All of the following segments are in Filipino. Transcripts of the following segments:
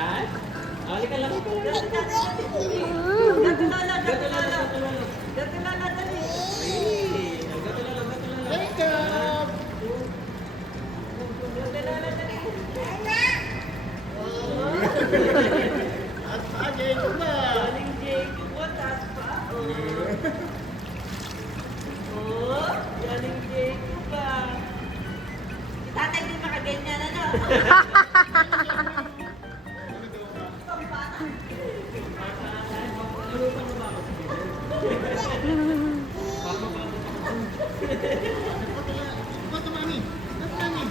Ha? Halika lang. Jacob! At pa, Jacob ba? Galing Jacob mo, taas pa. Oh, galing Jacob ba? Si tatay din makaganyan, ano? Ba't mami? Ba't mami?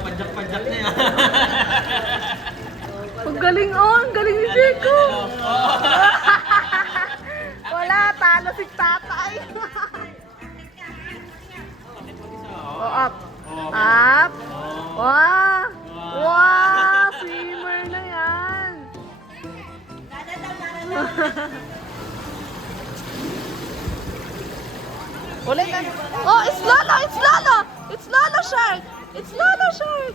Pajak-pajak na yan. Ang galing oh, ang galing ni Jacob. Wala, talo si tatay. Oh, up. Up. Wow. Wow, swimmer na yan. Ulit na. Oh, it's Lolo, it's Lolo. It's Lolo Shark. It's Lolo Shark.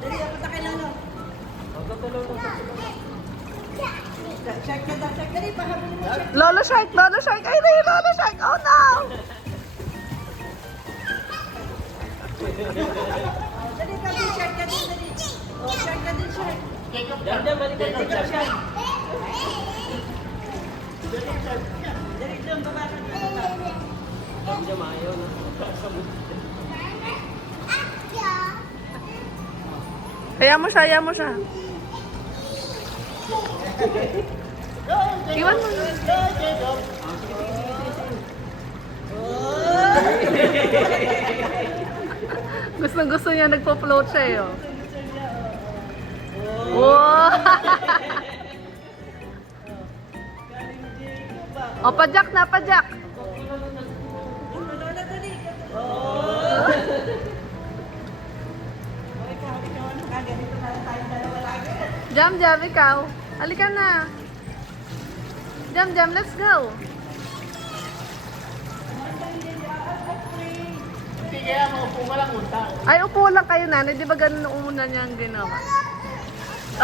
Dali, punta kay Lolo. Shark ka daw, shark. Dali, pahabulin mo shark. Lolo Shark, Lolo Shark. Ay, na yung Lolo Shark. Oh, no. Dali, dali, shark ka din, dali. Oh, shark ka din, shark. Diyan, balik ka dyan. Dali, dyan, baba ka din. Diyan, maayaw na. Kaya mo siya, kaya mo siya. Iwan mo. Gusto niya nagpo-float siya eh. Oh. Wow! Oh, pajak na, pajak. Lolo, dali. Ganito na lang tayong dalawa lagi. Jam, Jam, ikaw. Halika na. Jam, Jam, let's go. Hindi kaya maupo ka lang unta. Ay, upo lang kayo, nanay. Di ba ganun nung una niyang ginawa?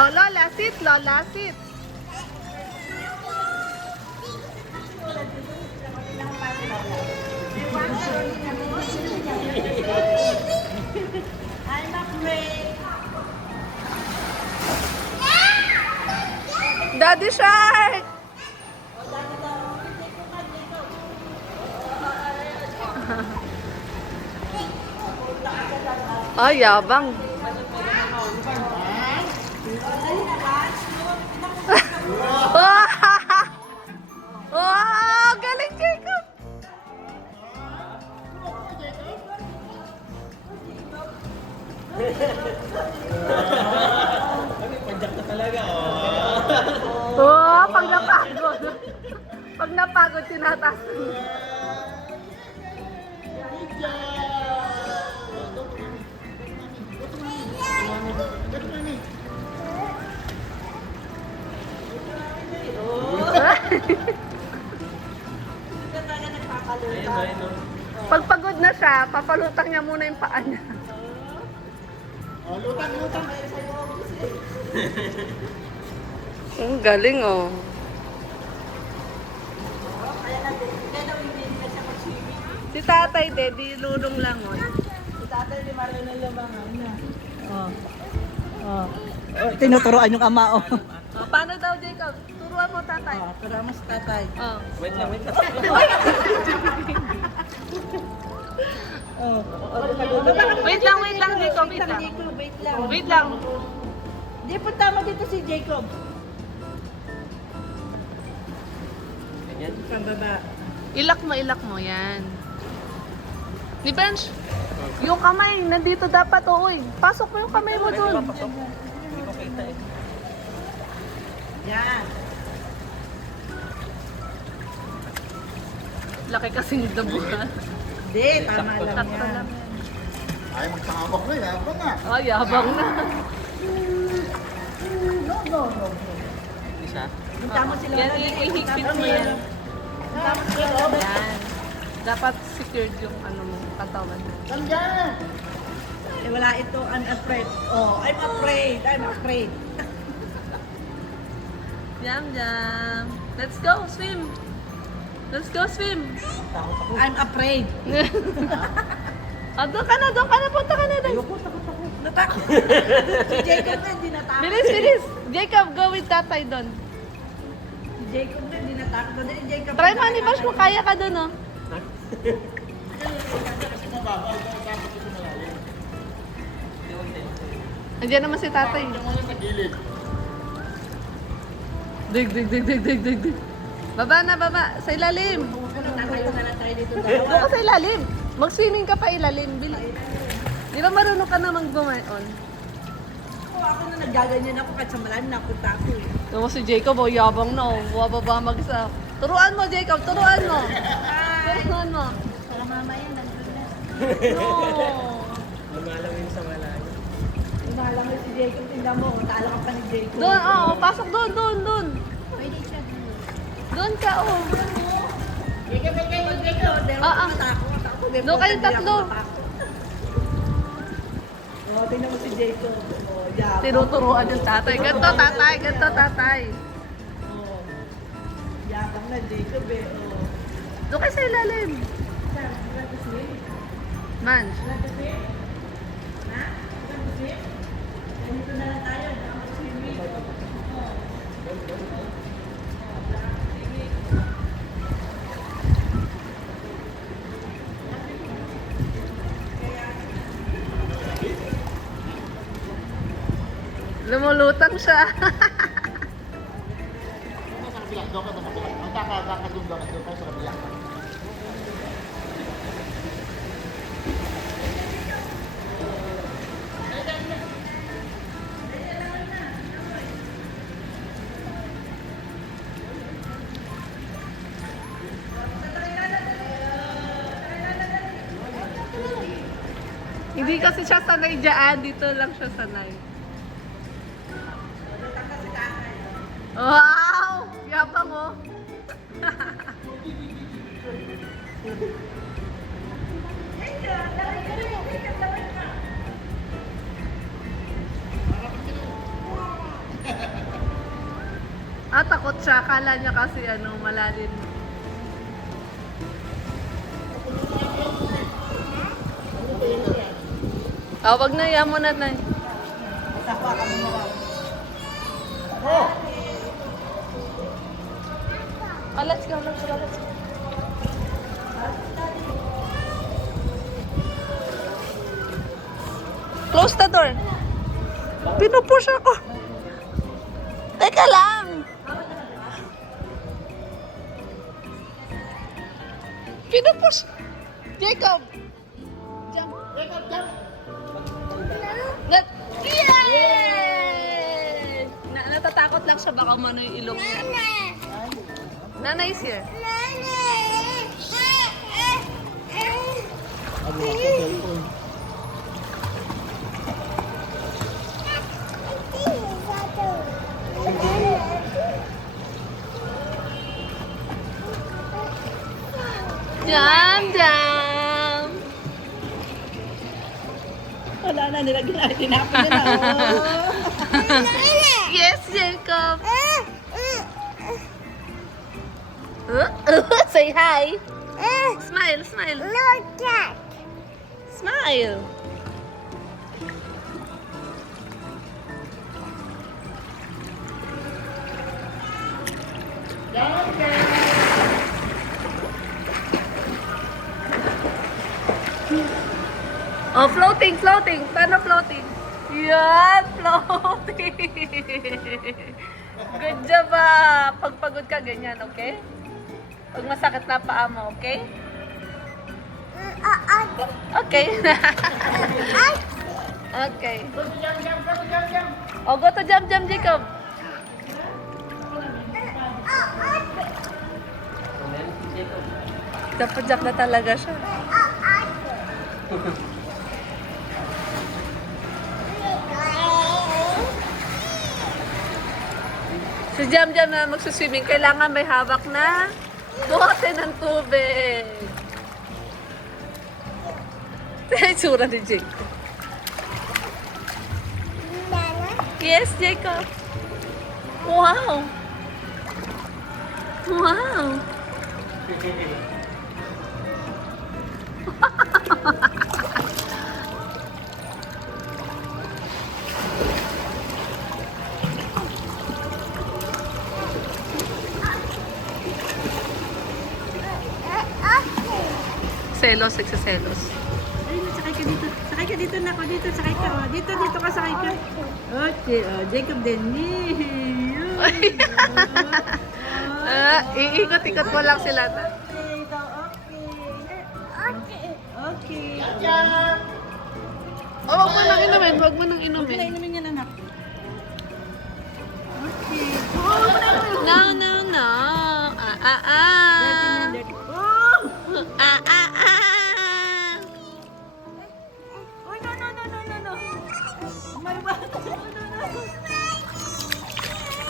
Oh, Lola, sit. Lola, sit. I'm afraid. Daddy Shark! Ay, yabang. Wow! Galing, Jacob! Pajak na talaga, oh. Oh, pag napagod. Pag napagod, tinataas. Ayun, ayun, oh. Pag pagod na siya, papalutang niya muna yung paa niya. Oh, lutang, lutang. Ang galing oh. Si tatay, Daddy, lulong lang oh. Si tatay di marunong lumangan na. Oh. Oh. Oh, tinuturoan yung ama, oh. Oh, paano daw, Jacob? Turuan mo, tatay. Oh, turuan mo si tatay. Oh. Wait lang, wait lang. Oh. Oh, Wait lang, Jacob. Wait lang. Jacob, wait lang. Wait lang. Di, punta mo dito si Jacob. Ganyan. Pambaba. Ilak mo, yan. Ni Bench, yung kamay, nandito dapat, oo. Pasok mo yung kamay mo dun. Hindi ko kita eh. Yan. Laki kasing dabuhan. Hindi, tama lang Sakto yan. lang yan. Ay, magpangabak na, yabang na. Ay, yabang na. No. Isa. Punta mo sila. Yan, ihigpit mo yan. Punta mo sila. Yan. Dapat secured yung ano mo, katawan mo. Nandiyan! Eh, wala ito, I'm afraid. Oh, I'm afraid. Jam, jam. Let's go, swim. Let's go, swim. I'm afraid. Doon ka na, punta ka na. Ayoko, takot ako. Natakot. Si Jacob na, hindi natakot. Bilis. Jacob, go with tatay doon. Si Jacob na, hindi natakot. Madali, Jacob. Try mo, Anibash, kung kaya ka doon, oh. Kasi mababaw, dapat ito malalim. Andiyan naman si tatay. Diyan mo lang sa gilid. Dig. Baba na, baba. Sa ilalim. Tatayo na lang tayo dito Doon dalawa. ka sa ilalim. Mag-swimming ka pa ilalim. Bilis. Di ba marunong ka namang bumayon? Ako na naggaganyan ako kahit sa malalim napunta ako eh. Ito si Jacob, oh, yabang na, oh. Baba mag-isa. Turuan mo, Jacob. Turuan mo. Turuan mo. Para mamaya nandun na. No. Lumalawin sa malayo. Umalang mo si Jacob, tingnan mo, talo ka pa ni Jacob. Doon, oh. Pasok doon. Pwede siya. Doon ka, oh. Jacob, Ah. Doon kayong tatlo. Oh, tingnan mo si Jacob. Oh, yabang. Tinuturuan yung tatay. Ganto, tatay. Oh. Yabang na Jacob eh. Oh. Doon kayo sa ilalim. Manch. Ganito na lang tayo. Nakapag-swimming. Lumulutang siya. Doon ka sa kabila. Ang kakadun doon kayo sa kabila. Hindi kasi siya sanay dyan. Dito lang siya sanay. Wow! Yabang mo. Takot siya. Akala niya kasi malalim. Wag na, yan mo na, Nay. Tawa ka mo na. Oh! Let's go. Close the door. Pinupush ako. Teka lang. Pinupush. Jacob. Jump. Yay! Natatakot lang siya baka umano yung ilong niya. Nana is here. Jam. Wala na, nilagyan tinapin na. Oh. Yes, Jacob. Say hi. Smile. Smile. Oh, floating. Paano floating? Yan, floating. Good job ah. Pag pagod ka, ganyan, okay? Pag masakit na paa mo, okay? Okay. Okay. Oh, go to jump, Jacob. Ayan, si Jacob. Jack na talaga siya. Si Jam na magsuswimming, kailangan may hawak na bote ng tubig. Ito yung tsura ni Jacob. Yes, Jacob. Wow. Wow. Selos, nagsiselos. Ayun, sakay ka dito. Sakay ka dito na ako. Dito, sakay ka. Oh. Dito ka, sakay ka. Okay, oh, Jacob din. Iikot-ikot mo lang sila. Okay, daw, okay. Okay. Oh, wag mo nang inumin. Wag mo nang Huwag inumin. na inumin yan, anak. Okay. No, no, no. Dirty. Oh! Oh, no. May ba? No.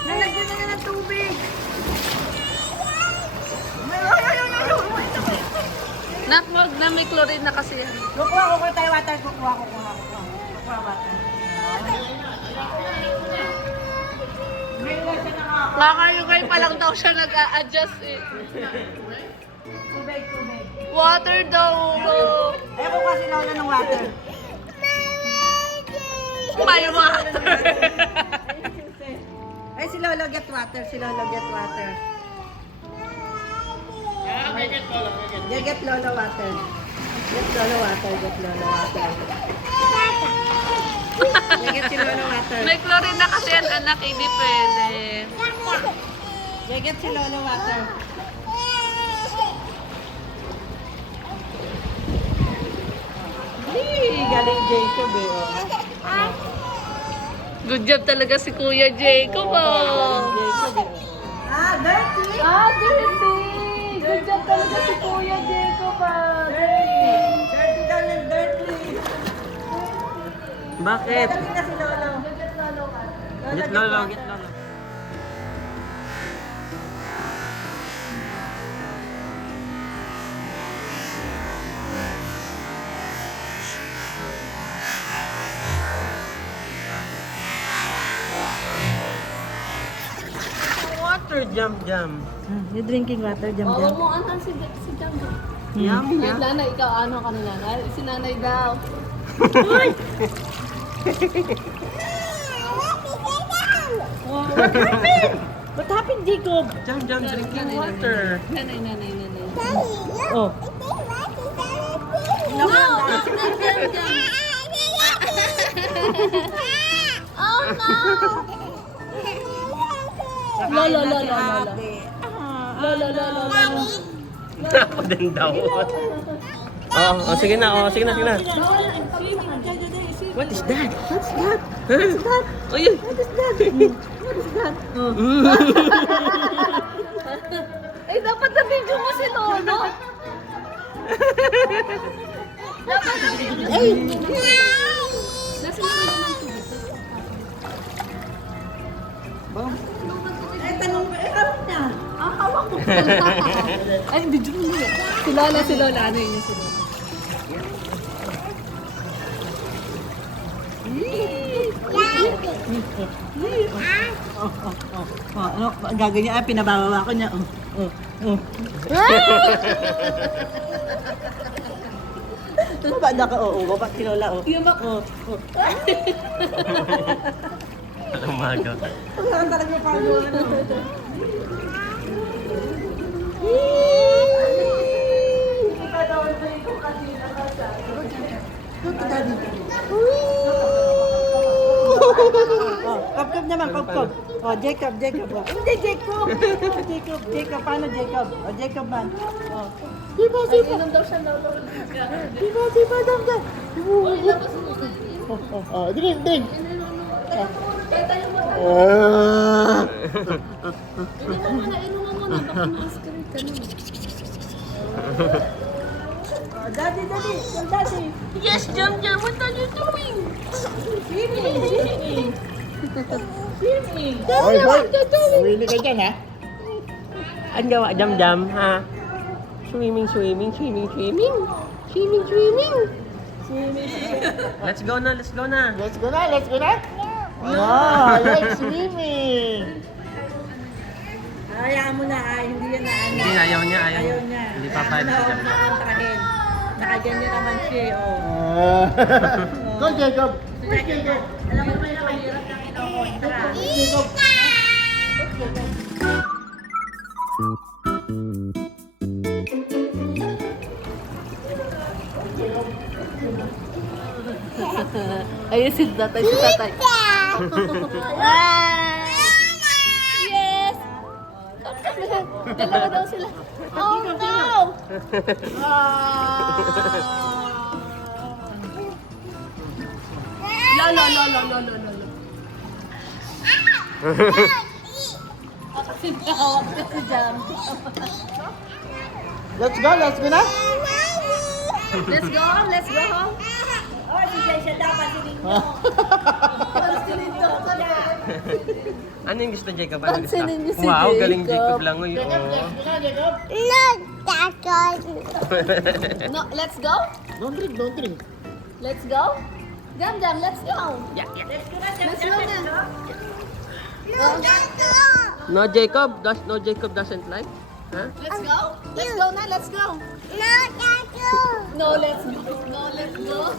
Nalagyan na ng tubig. Nak, wag na, may chlorine na kasi yan. Kukuha tayo water. Kukuha water. Kakayugay pa lang daw siya nag-a-adjust eh. Tubig. Water daw. Ayaw ko kasi Lola ng water. May water. Ay, si Lolo get water. Get Lolo water. Get Lolo water. Get si Lolo water. May chlorine na kasi yan, anak. Hindi pwede. Get si Lolo water. Galing Jacob eh. Oh. Good job talaga si Kuya Jacob. Oh. Jacob eh. Dirty! Dirty! Good job talaga si Kuya Jacob. Dirty daw ng dirty. Bakit? Dali na si Lolo. Git lolo. Water jam. You're drinking water, Jam. Oo mo, anan si Jam. Yum. Nanay, ikaw ano ka na nanay? Si nanay daw. What happened, Jacob? Jam drinking water. Nanay. Oh. No, not Jam. Oh no! Lolo. Ako din daw. Sige na. What is that? Uy! Eh, dapat na video mo si Lolo. Dapat na video. Ay! Nasa naman ng tubig. Tanong ko, harap niya. Hawak ko pala. Ay, video mo yun. Si Lola. Ano yun si Lola? Ano, gagawin niya? Pinabababa ko niya. Ba na ka? Baba si Lola. Yumak. Umaga. Ang talaga parang Lola. Kop naman, kop. Oh, Jacob. Oh. Hindi, Jacob. Jacob. Paano Jacob? Oh, Jacob man. Oh. Ay, inom daw siya Lolo. Diba, dam. Uy, labas mo na. Oh, drink. Tayo mo muna. Ah. Inom mo muna. na. Baka ma-discourage ka na. Oh, daddy, daddy. Tell daddy. Yes, Jam Jam, what are you doing? Swimming, swimming. Swimming. Hoy, hoy. Uwili ka dyan, ha? Ang gawa, Jam Jam, ha? Swimming, swimming, swimming, swimming. Swimming, swimming. Swimming, swimming. Let's go na, let's go na. Let's go na, let's go na. Oh, I like swimming. Hayaan mo na, hindi yan na ano. Hindi, ayaw niya, ayaw. Ayaw niya. Hindi papayag si Jam Jam. Nakakontrahin. Nakaganyan naman siya, oh. Go, Jacob. Go, Jacob. Alam mo ba yung mahirap na kinokontra? Jacob. Ayun si tatay, si tatay. Yes! Dalawa daw sila. Oh no! La la la la la la la la. Kasi nakawak na si Jam. Let's go na. Let's go home, let's go home. Oh, si Jay siya dapat si Ninyo. Ano yung gusto, Jacob? Ano gusto? Pansinin niyo si Wow, galing Jacob. Jacob lang. Uy, Jacob, oh. let's go na, Jacob. No, let's go? Don't drink. Let's go? Jam Jam, let's go. Yeah, yeah. Let's go na. No, Jacob. No, Jacob doesn't like. Huh? Let's go? Let's go na, let's go. No, let's go. No, let's go.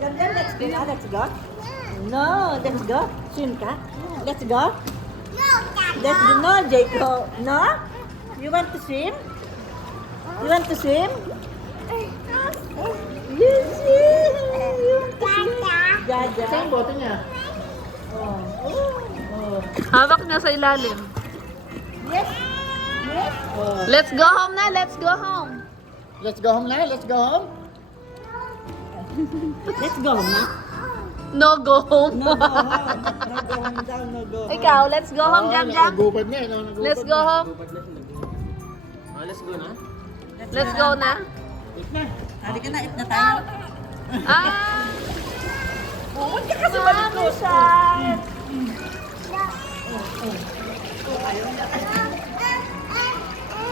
Yan, let's go na, let's go. No, let's go. Swim ka? Let's go. Let's go. No, Jacob. No? You want to swim? You want to swim? Yes, yes. You want to swim? Jaja. Saan ang bote niya? Oh. Oh. Hawak niya sa ilalim. Yes. Yes. Oh. Let's go home na, let's go home. Let's go home na, let's go home. Let's go na. No go home. No, go home. No, go home daw, no, go home. Ikaw, let's go home, Jam Jam. Nagupad niya, no? Nagupad Let's go na. home. Oh, let's go na. Let's go na. Eat na. Halika na, eat na tayo. Ah! Huwag ka kasi malikos.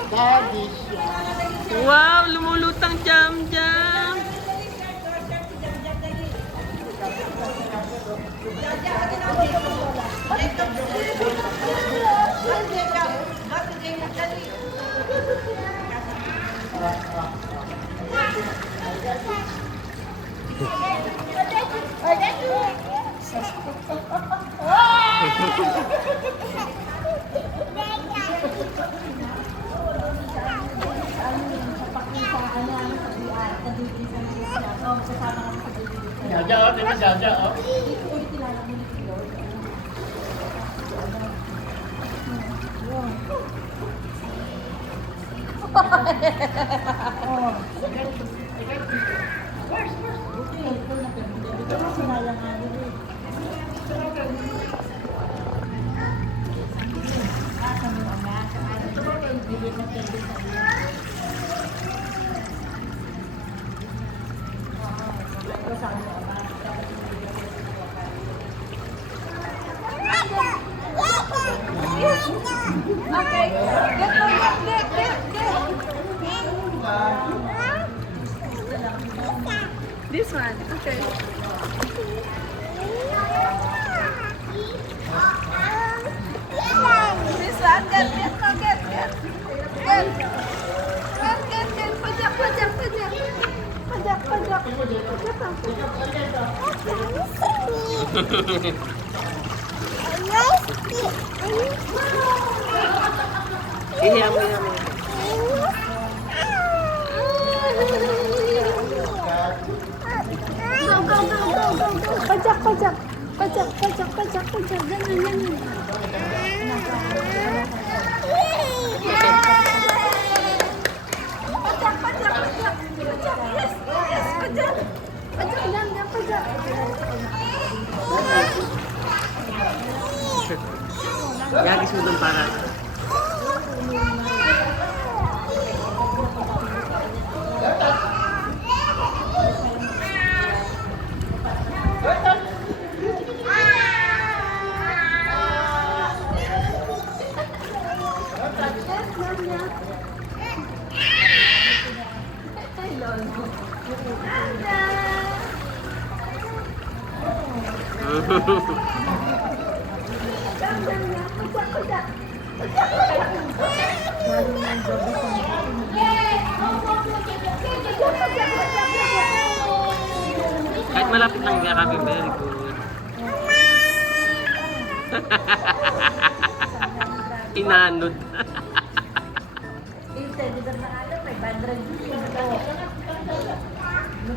Daddy siya. Wow, lumulutang Jam Jam. Jaja, oh. Tingnan Jaja, oh. Okay. Get. This one. Okay. This one. Get. Ihiya mo. Pajak. Ganun. Pajak. Gagis mo doon para. Kahit malapit lang kaya kami, very good. Inanod.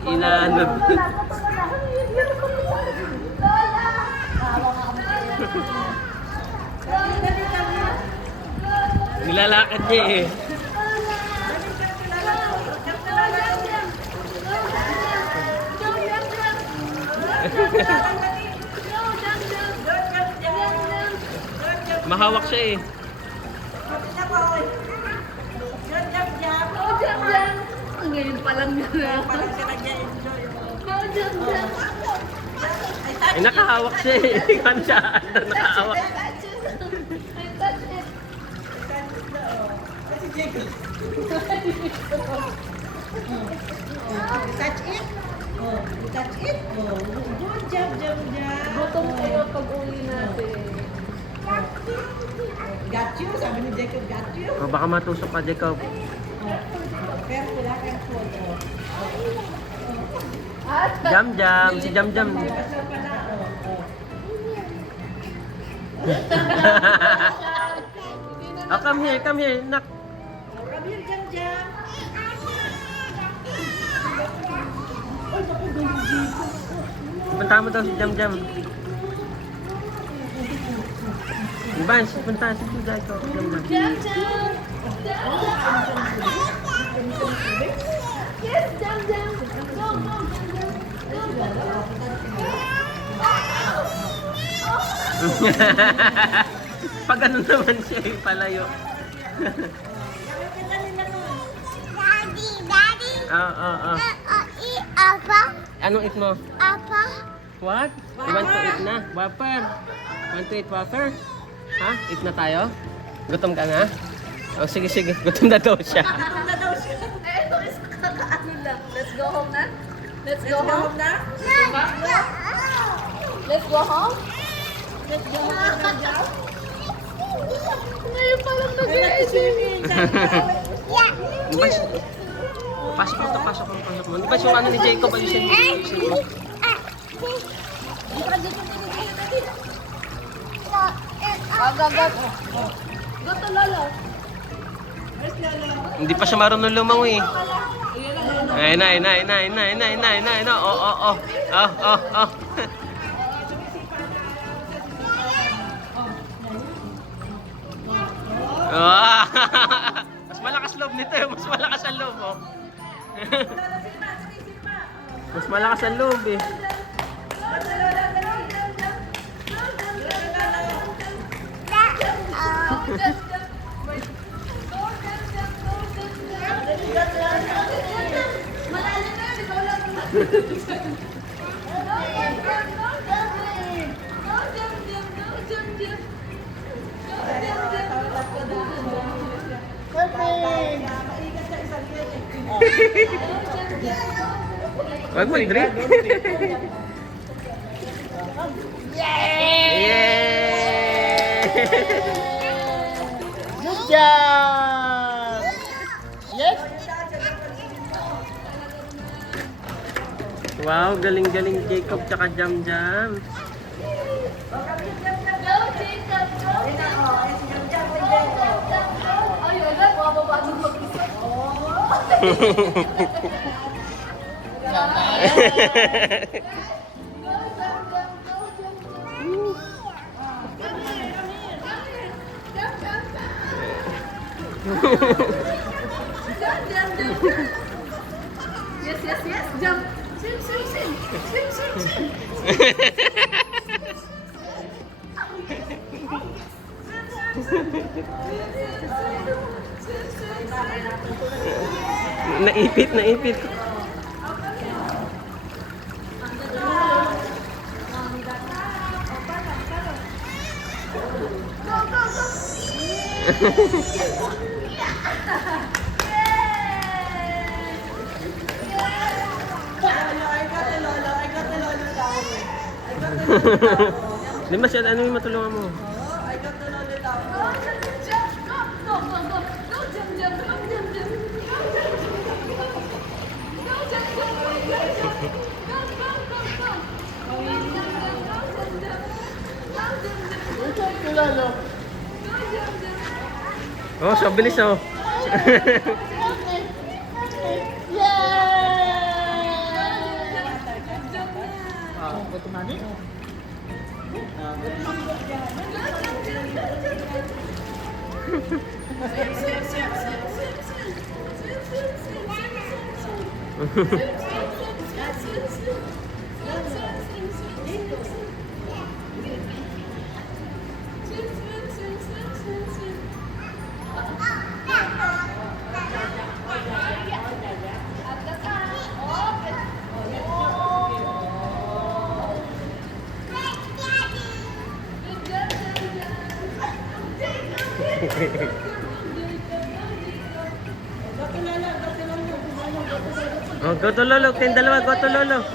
Inanod. Nilalakad niya eh. Mahawak siya eh. Ngayon pa lang yun. Ay, nakahawak siya eh. Ikaw siya. Nakahawak. Touch it. Oh, you touch it. Oh, good job, job, job. Gutom kayo pag uwi natin. Got you, sabi ni Jacob, got you. Oh, baka matusok ka, Jacob. Careful, careful. Jam-jam. Si Jam-jam. Basta pala, Oh, come here, nak. Come here, jam, jam. Punta mo daw si Jam-jam. Iban, punta si Jacob. Jam-jam. Jam, jam. Yes, jam, jam. Go, go, jam, jam. Pag ano naman siya, palayo. Oo. Eat apa? Anong eat mo? Apa? What? You want to eat na? Whopper. Want to eat whopper? Ha? Eat na tayo? Gutom ka na? Oh, sige. Gutom na daw siya. Eh, ito is kakaano lang. Let's go home na? Let's go home na? Let's go home? Let's go home. Ngayon pa lang nag-e-edit. Pasok mo. Di ba yung ano ni Jacob ayusin mo? Agagat. Gato lalo. Hindi pa siya marunong lumangoy eh. Ay, na. Oh. Ah! Mas malakas loob nito eh. Mas malakas ang loob oh. Mas malakas ang loob eh. Wag mo i-drink. Yay! Good job! Yes? Wow, galing-galing Jacob tsaka Jam-Jam. Ay, agad. Mababa ng mag-isa. Yes. Jump. Swim. Naipit, naipit. Di ba siya, ano yung matulungan mo? Oh, so bilis oh. Go to mommy. Oh, go to lolo. Kayong dalawa, go to lolo.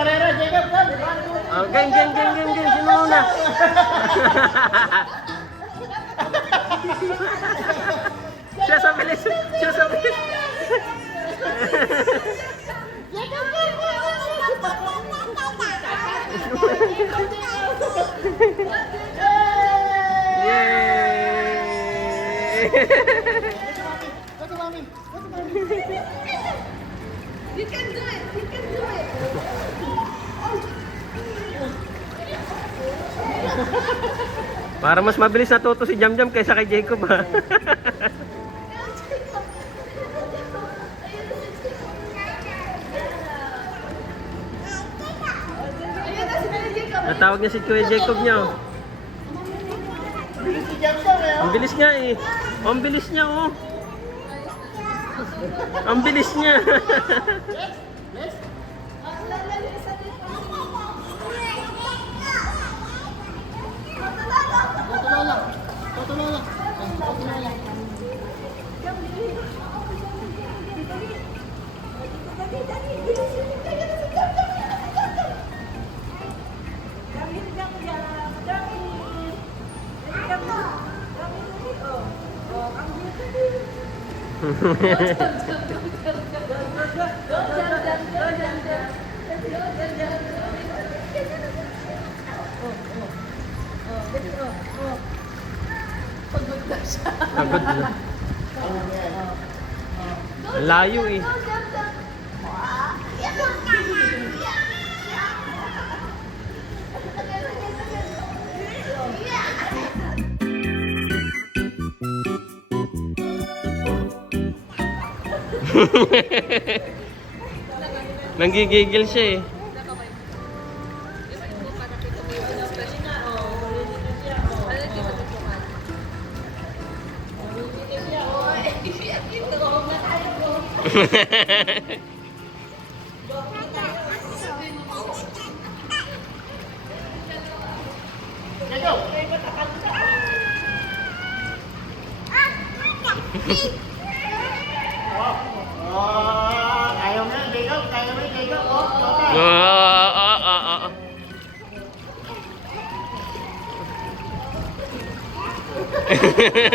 Karera, Jacob, come. Oh, game. Sino una? Siya sa bilis. Yay! Go to mommy. You can do it. You can do it. Para mas mabilis natuto si Jamjam kaysa kay Jacob ha. Ayun na si Jacob. Natawag niya si Kuya Jacob niya. Oh. Si Jackson, eh. Ang bilis niya eh. Oh, ang bilis niya oh. Ang bilis niya. Go to Lola. Go to Lola. Go to Lola. Pagod na siya. Pagod na. Ang layo eh. Nanggigigil siya eh. Ayaw na, Jacob. Kaya mo, Jacob. Oh, Ito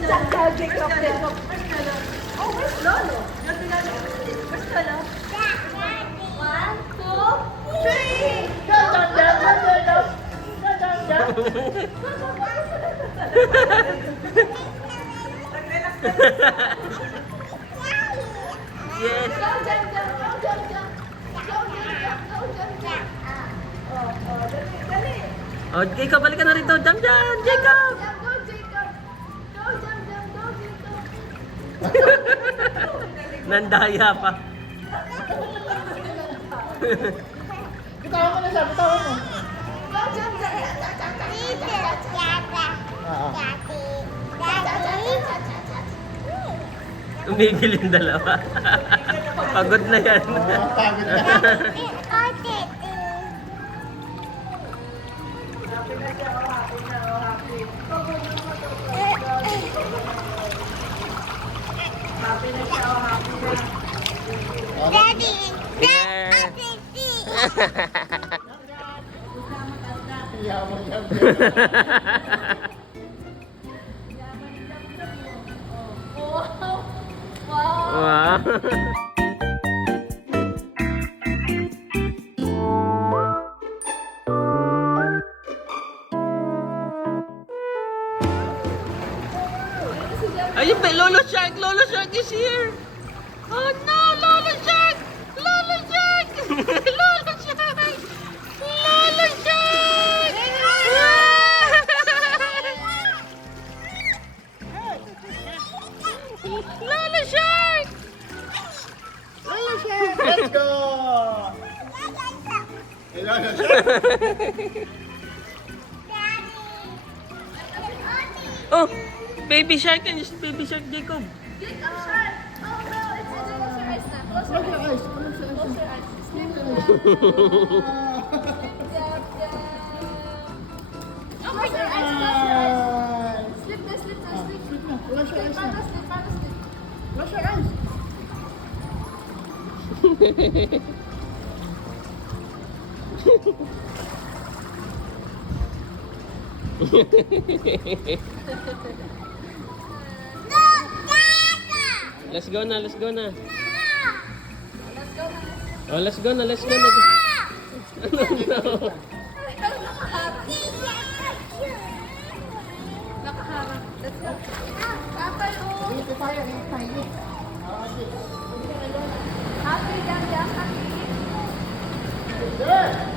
na. Jacob, Jacob. Oh, where's Lolo? Where's Lolo? 1, 2, 3. Go, go, go, go, go, go. Go, go, Yes. go. Go, jump, jump, go, jump, jump. Go, jump, jump, go, jump, jump. Dali, dali. Oh, Jacob, balik ka na rito. Jump dyan, Jacob! Go, Jacob. Go, jump, jump, go, Jacob. Nandaya pa. Bitawan mo na siya, bitawan mo. Go, jump, jump, Umigil yung dalawa. Pagod na yan. Pagod na. Daddy, Yeah. Yaman yan. Wow. Ayun ba, Lolo Shark! Lolo Shark is here! Oh no! Lolo Shark! Lolo Shark! Lolo Shark! Lolo Shark! Lolo Shark! Let's go! Ilan na siya? Oh! Baby Shark and Baby Shark Jacob! Jacob shark. Oh no, it's close your eyes now. Close your eyes. Close your eyes. Sleep now. Jump, jump. Open your eyes. Close your eyes. Sleep now. Sleep now. Sleep. Close your eyes Paano na. sleep? Paano sleep? Close your eyes. Let's go na, let's go na. Let's go na. Oh, let's go na, let's go na. No. Nakaharap. Let's go. Tatay, oh. Dito tayo, dito tayo. Happy, jump, jump, happy. Good.